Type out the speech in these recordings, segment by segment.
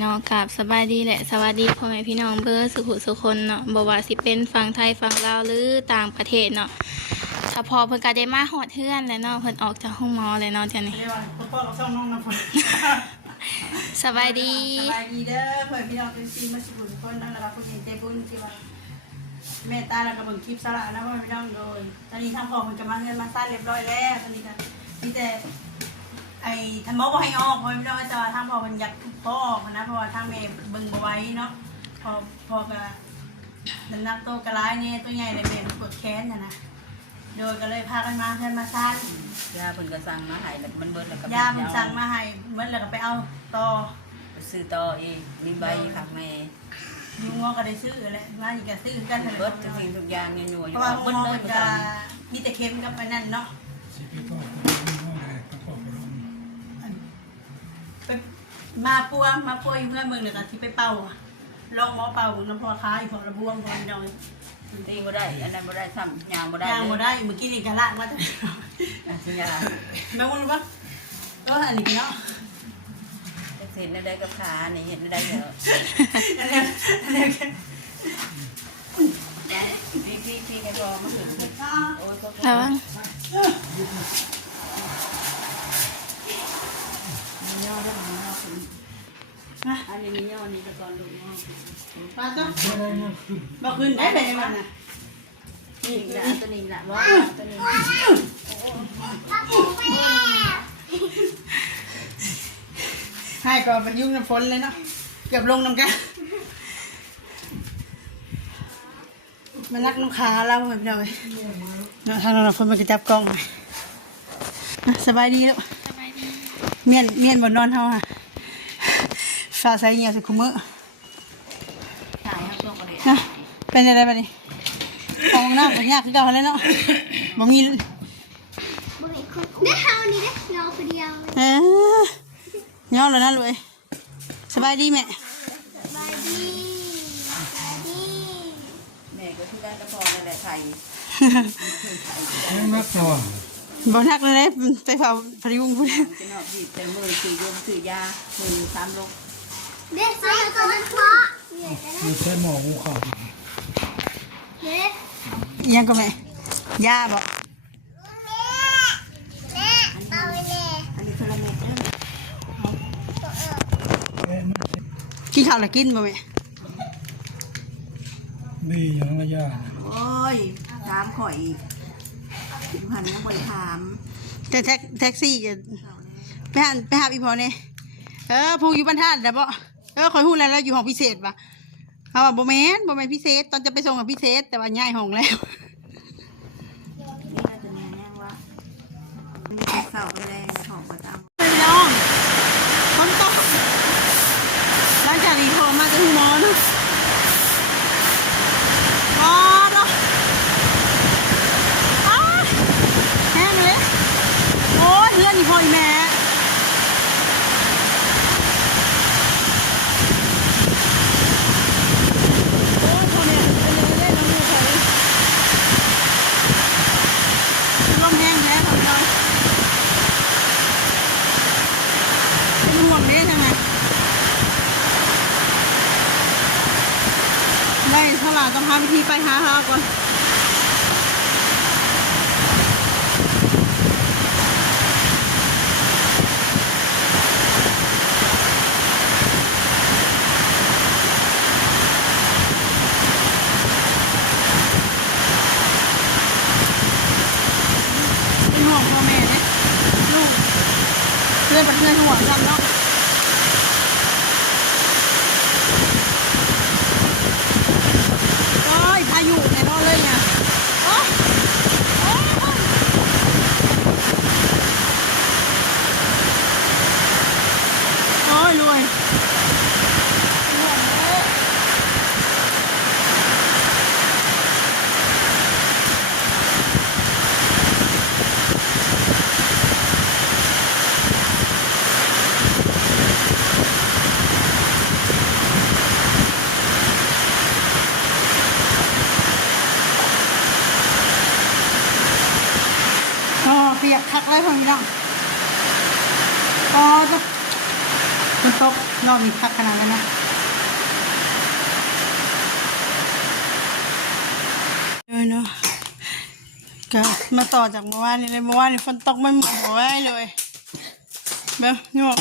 เนาะกับสบายดีแหละสวัสดีพ่อแม่พี่น้องเบอร์สุขุสุคนเนาะบอกว่าสิเป็นฝั่งไทยฝั่งลาวหรือต่างประเทศเนาะเฉพาะเพิ่นก็ได้มาฮอดเฮือนแล้วเนาะเพิ่นออกจากห้องหมอเลยเนาะเดี๋ยวนี้ เรียกว่าพ่อกับช่องน้องน้ำฝน สบายดี สบายดีเด้อเพื่อนพี่น้องเป็นซีมาสุบุญคนนั่นแหละครับผู้หญิงเตบุญที่ว่าเมตตาแล้วก็เบิ่งคลิปสละนะเพื่อนพี่น้องโดยตอนนี้ทางพ่อมันกำลังเงินมาสร้างเรียบร้อยแล้วตอนนี้ก็มีแต่ไอ้ท่านหมอบอกให้ออกเพื่อนพี่น้องแต่ว่าทางพ่อมันอยากพ่อออกนะเพราะว่าทางแม่เบิ่งบ่ไหว้เนาะพอก็น้ำหนักโตกระไรเนี่ยตัวใหญ่เลยแม่ปวดแขนนะโดยก็เลยพากันมาเพื่อนมาสร้าง ยาเพิ่นก็สั่งมาให้แล้วมันเบิดแล้วก็ ยามันสั่งมาให้เมื่อแล้วก็ไปเอาต่อ ไปซื้อต่ออีกมีใบผักแม่ ยุงงอก็ได้ซื้อแหละมาอีกก็ซื้อกัน เบิดทุกสิ่งทุกอย่างยัวๆอ เพ ยู่ ราะว่า เบิด งอ เลย มัน บ่ ก็ ต้อง มีแต่เค็มกับไปนั่นเนาะไปมาปัวอยู่เพื่อนเมืองเนี่ยก็ที่ไปเป่าลองหมอเป่าน้ำพอค้าอีกพอระบวงพอน้อย ตีบ่ได้อันนั้นบ่ได้ซ้ำยางบ่ได้ ย่างหมดได้เมื่อกี้นี่กะละมาจาก สัญญา แม่วุ้นวะก็อันนี้เนาะ เห็นได้กับขานี่เห็นได้เด้อ อันนี้ พี่ให้รอมาถึงโอ้ยก็ ระวัง ย่อได้ของเราคุณอันนี้มีย่อนี่ตะกอนลูกน้อง ปลาตัวบอกขึ้นได้เลยมันน่ะ นี่ละตัวนี้ละบ่ตัวนี้ ให้ก่อนมันยุ่งน้ำฝนเลยเนาะเกือบลงน้ำกันมันรักน้ำขาเราแบบเดียวเลยเนาะทางเราฝนมันก็จับกล้องสบายดีแล้ว สบายดี เมียนบนนอนเฮาค่ะฟ้าใสเงียบสิคุมื้อ ถ่ายให้พวกก็ได้ นะเป็นอะไรบ้านี่ของน้ำก็ยากคือเก่าแล้วเนาะบ่มี บ่เห็นคนได้เฮานี่เด้เงาคนเดียว ย้อนแล้วนะรวยสบายดีแม่ สบายดีสบายดี แม่ก็คือได้กระพอนั่นแหละไทย บ่ทักเลยนะไปเผาพยุงพูด จะนอกบีบแต่มือถือยมถือยามือ3ลง เด็กใส่ตัวมันเพาะเนี่ย ไม่ใช่หมองูเข่า เด็ก ยังก็แม่ย่าบ่ แม่เอาไปเลย อันนี้คนละเม็ดเด้อ กินข้าวแล้วกินบ่แม่ ดีอย่างระยะ โอ้ยถามข่อยอีกหันยังบ่ได้ถาม แต่แท็กซี่ก็ไปหาอีพอเนี่ยผู้อยู่บ้านท่านแต่บ่คอยฮู้แล้วอยู่ห้องพิเศษป่ะเขาว่าบ่แม่นพิเศษตอนจะไปส่งกับพิเศษแต่ว่าย้ายห้องแล้ว นี่น่าจะแน่แน่ว่ามีเสาไปแรงของประจำ ไปน้องฝนตกหลังจากนี้พอมาจะหมอเนาะอ๋อเนาะอ้าแห้งเลยโอ้ยเพื่อนอีพ่ออีแม่โอ้ยพ่อแม่เป็นเลยน้องลูกเขาลมแห้งแท้ของเราเป็นห่วงเด้ใช่ไหมได้เท่าไหร่ต้องพาวิธีไปหาเขาก่อนเป็นห่วงพ่อแม่เนี่ยลูกเพื่อนเป็นเพื่อนห่วงกันเนาะโอ้ยพายุในนอนเลยเนี่ยโอ้ยโอ้ยโอ้ยรวยเปียกคักเลยพ่อพี่น้องอ๋อจ้ะฝนตก รอบนี้คักขนาดนั้นนะเลยเนาะก็มาต่อจากเมื่อวานนี้เลยเมื่อวานนี้ฝนตกไม่หมดไว้เลยแบบนี่บอก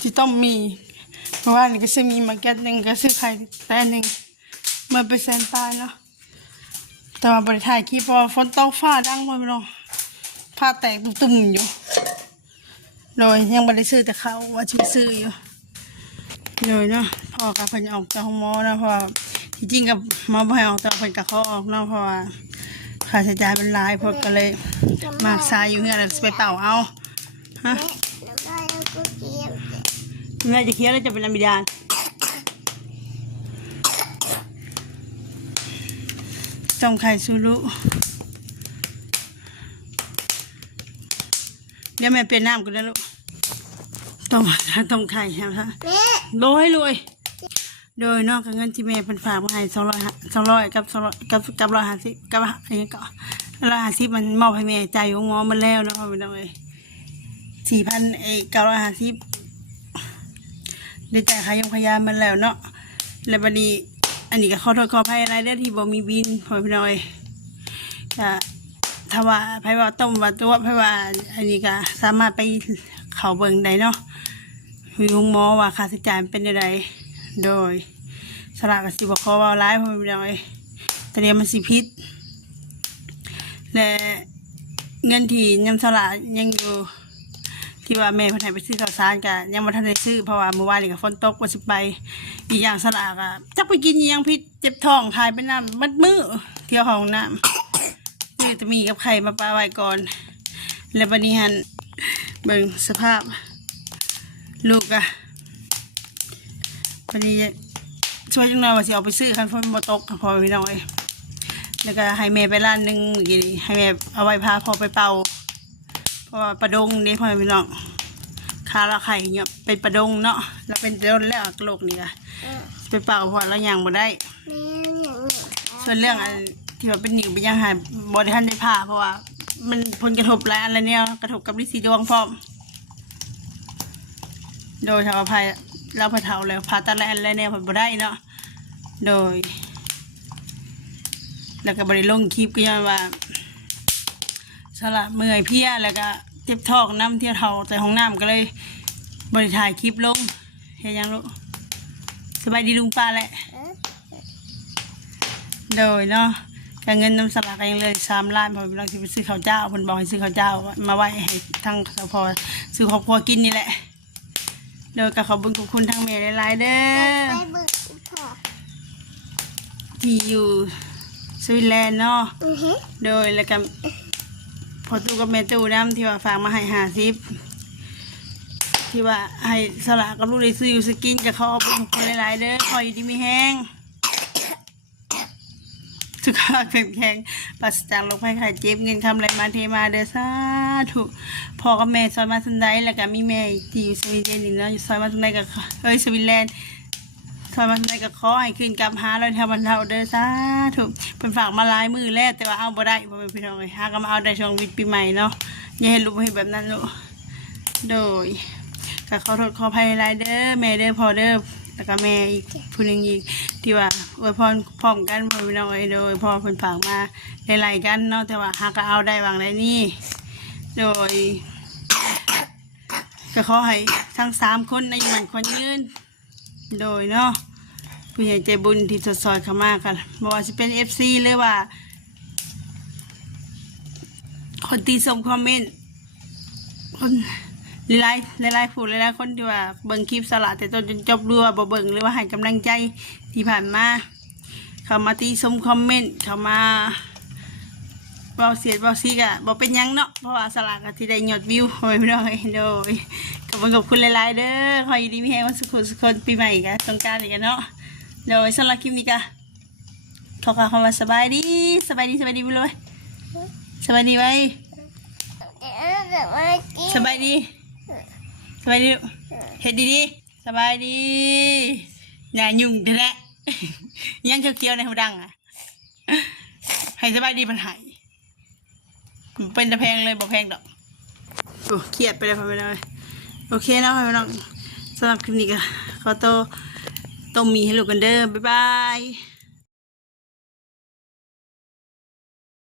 ที่ต้องมีเมื่อวานนี้ก็ซื้อมีมาแก๊สหนึ่งก็ซื้อไข่แต่หนึ่งมาไปแซนตาเนาะแต่ว่าบริถ่ายคลิปเพราะว่าฝนตกฟ้าดังไปลงผ้าแตกตุ่มๆอยู่โดยยังไม่ได้ซื้อแต่เขาว่าจะซื้ออยู่เลยเนาะพ่อกับเพิ่นออกจากห้องหมอนะเพราะว่าที่จริงกับหมอบ่ให้ออกแต่เพิ่นกับเขาออกเนาะเพราะว่าค่าใช้จ่ายเป็นหลายเพิ่นก็เลยมากซายอยู่เฮือนแล้วไปเป่าเอาฮะ แล้วก็เอากุเกียว แม่จะเคี้ยวแล้วจะเป็นลำบิดานต้มไข่ซูรุเดี๋ยวแม่เปลี่ยนน้ำกันนะลูกต้มไข่ใช่ไหมคะ แม่ โดยโดยนอกจากเงินที่แม่เป็นฝากมาให้200กับ150กับอันนี้ก็150มันมอบให้แม่จ่ายของหมอมันแล้วเนาะพ่อพี่น้องเอ้ย4,950ได้จ่ายค่ายงขยามันแล้วเนาะแล้วบัดนี้อันนี้ก็ขอโทษขออภัยอะไรเด้อที่บ่มีบินพ่อพี่น้องเอ้ยก็ถ้าว่าไผว่าต้มว่าตัวไผว่าอันนี้ก็สามารถไปเข้าเบิ่งได้เนาะมีหมอว่าค่าใช้จ่ายเป็นยังไงโดยสลากก็สิบ่ขอเว้าหลายพ่อพี่น้องเอ้ยแต่เดี๋ยวมันสิผิดและเงินที่ยังสลากยังอยู่ที่ว่าแม่เพิ่นให้ไปซื้อข้าวสารก็ยังบ่ทันได้ซื้อเพราะว่าเมื่อวานนี่ก็ฝนตกว่าสิไปอีกอย่างสลากก็จักไปกินอีหยังผิดเจ็บท้องถ่ายเป็นน้ำมัดมือเที่ยวห้องน้ำนี่จะมีกับไข่มาปาไว้ก่อนแล้วบัดนี้หั่นเบิ่งสภาพลูกอะบัดนี้ช่วยจังหน่อยว่าสิเอาไปซื้อคันฝนบ่ตกพอพี่น้องเอ้ยแล้วก็ให้แม่ไปร้านนึงเมื่อกี้นี้ให้แม่เอาไว้พาพ่อไปเป่าเพราะว่าปลาดงนี่พ่อพี่น้องคาราไข่เนี่ยเป็นปลาดงเนาะแล้วเป็นโดนแล้วโรคนี่ก็ไปเป่าเพราะเรายังบ่ได้ แม่อย่างนี้ ส่วนเรื่องอันที่ว่าเป็นหนิวเป็นยังหายบริทันได้ผ่าเพราะว่ามันผลกระทบหลายอันแล้วเนี่ยกระทบกับลิซีดวงพร้อมโดยทางอภัยเราผ่าเท้าแล้วผ่าตัดหลายอันแล้วเนี่ยผลบ่ได้เนาะโดยแล้วก็บริลงคลิปก็ยังว่าสละเมื่อยเพลียแล้วก็เจ็บท้องน้ำเที่ยวเท้าแต่ห้องน้ำก็เลยบริถ่ายคลิปลงเห็นยังลูกสบายดีลุงป้าแหละโดยเนาะการเงินน้ำสลากยังเลย3 ล้านพอพี่น้องที่ไปซื้อข้าวเจ้าเพิ่นบอกให้ซื้อข้าวเจ้ามาไว้ให้ทั้งสพซื้อครอบครัวกินนี่แหละโดยก็ขอบคุณทั้งเมย์หลายๆเด้อ ไปเบิกพ่อ ที่อยู่สวิตเซอร์แลนด์เนาะ ๆ โดยแล้วก็พอตู้กับเมตู้น้ำที่ว่าฝากมาให้50ที่ว่าให้สลากกับลูกได้ซื้ออยู่สกินกับเขาเอาไปขอบคุณหลายๆเด้อคอยอยู่ดีมีแห้งสุขภาพแข็งแรงปราศจากโรคภัยไข้เจ็บเงินคำไรมาเทมาเด้อสาธุพ่อกับแม่ซอยมาสันไดแล้วก็มีแม่ที่อยู่สวีเดนนี่เนาะอยู่ซอยมาสันไดกับสวิตเซอร์แลนด์ซอยมาสันไดกับขอให้ขึ้นกลับหาเราแถวบ้านเราเด้อสาธุเพิ่นฝากมาหลายมือแล้วแต่ว่าเอาบ่ได้บ่เป็นพี่น้องเลยหาก็มาเอาได้ช่วงวิทย์ปีใหม่เนาะอย่าให้ลูกให้แบบนั้นลูกโดยก็ขอโทษขออภัยหลายเด้อแม่เด้อพ่อเด้อแล้วก็แม่อีกผู้หนึ่งอีกที่ว่าอวยพรพร้อมกันพ่อพี่น้องเอ้ยโดยพ่อเพิ่นฝากมาหลายๆกันเนาะแต่ว่าหาก็เอาได้วางได้นี่โดยก็ขอให้ทั้ง3คนอายุมั่นขวัญยืนโดยเนาะผู้ใหญ่ใจบุญที่สดซอยเข้ามาค่ะบ่ว่าสิเป็น FC หรือว่าคนที่ส่งคอมเมนต์คนหลายผู้หลายคนที่ว่าเบิ่งคลิปสละแต่ต้นจนจบด้วยบ่เบิ่งหรือว่าให้กำลังใจที่ผ่านมาเข้ามาตีชมคอมเมนต์เข้ามาเบาเสียดเบาซีกะบ่เป็นหยังเนาะเพราะว่าสละก็ที่ได้ยอดวิวโอ้ยพี่น้องเอ้ยโดยขอบคุณหลายๆเด้อขออยู่ดีมีแฮงวันสุขสุขคนปีใหม่กะสงกรานต์อีกเนาะโดยสำหรับคลิปนี้กะขอคำว่าสบายดีไปเลยสบายดีไว้สบายดีเฮ็ดดีๆสบายดีอย่ายุ่งเด้อแหละยังเคี้ยวๆในหูดังอ่ะให้สบายดีมันหายเป็นตะแพงเลยบ่แพงดอกโอ้เครียดไปเลยพ่อแม่น้องโอเคเนาะพ่อแม่น้อง สำหรับคลิปนี้ก็ขอต้มมีให้ลูกกันเด้อบ๊ายบาย